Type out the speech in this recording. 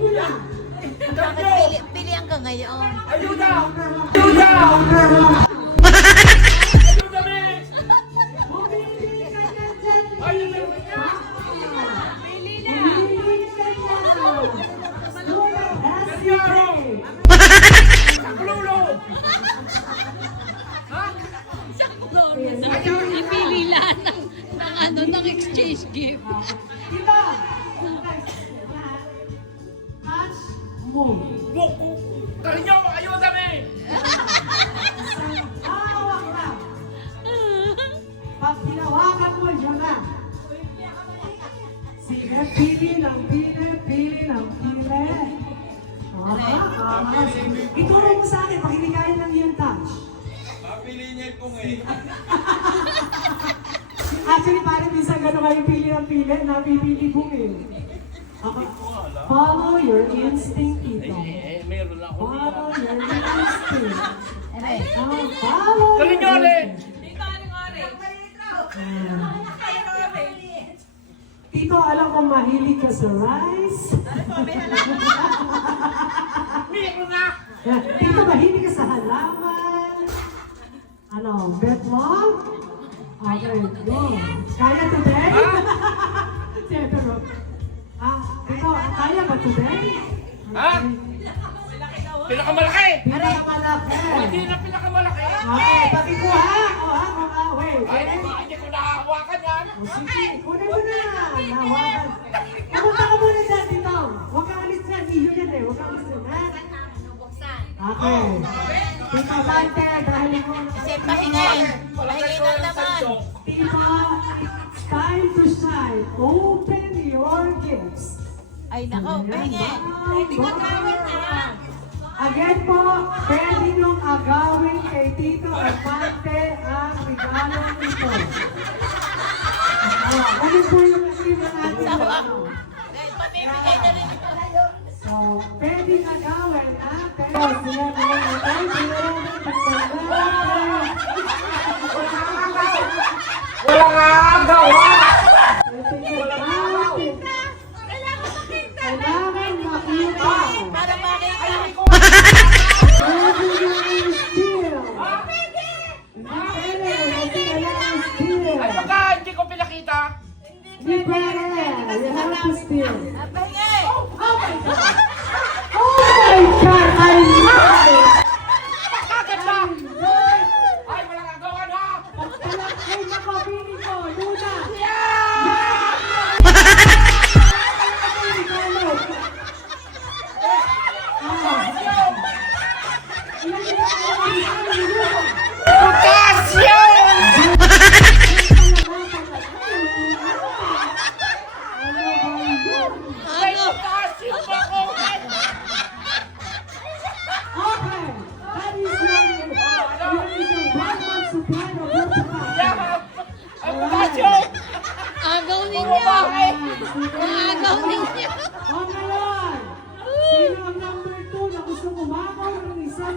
mo na. Bakit pilihan ka ngayon? Ayuda! Ayuda! Ayuda, me! Bumili ka na dyan. Ayuda! Bumili ka na. Luna Hesiday. Saklolo! Ha? Ipili lahat ng exchange gift. Diba? Touch mo. Buko! Karinyo! Ayuda, me! Hawak lang. Pag hinawakan mo, yun na. Sige, pili ng pili, pili ng pili. Ituro mo sa akin, pag hindi kaya lang yung touch. Mapili niya kung eh. Actually, parang minsan gano'n kayo pili ng pili, napipili bumil. Follow your instinct, Tito. Meron ako Follow your instinct. Ere. Follow Karinyo, your le! instinct. Tito, alam kong mahilig ka sa rice. Meron na! Tito, mahilig ka sa halaman. Ano, bet mo? Okay, go. Kaya today? Pero, Tito, kaya ba today? Ha? Pinakamalaki! Pinakamalaki. Hindi na pinakamalaki! Okay, pati ko ha. Wait. Ay, hindi ko nakahawakan yan! O sige, kunin mo na. Nahawakan. Pumunta ka muna dyan, Tito. Huwag kang alis dyan. Iyo yan eh. Huwag kang alis dyan, ha? Okay. Tito Bante, dahil mo. Kasi pahinga eh. Pahinga na naman. Tito, it's time to shine. Open your gifts. Ay nako, pahinga. Again po, pwede niyong agawin kay Tito Bante ang regalong ito. Ganun po yung kasi ng ating Sawa. ano. Dahil pamimigay na rin ito. So, pwede agawin, ha? Pero sila po yung Wala nga agawa! Kailangan makita. Para makita. Pwede yung steal. Hindi pwede, kasi kailangan steal. Ay, baka hindi ko pinakita! Hindi pwede, you have to steal. Pahinga eh. Oh my God! Oh my God! I love it! Bakit ba? Ay, wala nga agawa na! Ay, nako, pili ko, Luna! Ay, potassium pa ko! Okay, that is your 1 month supply of Vertical. Yeah! Ay, potassium! Agaw ninyo. Agaw ninyo. O ngayon, sino ang number 2 na gusto kumakaw ng isang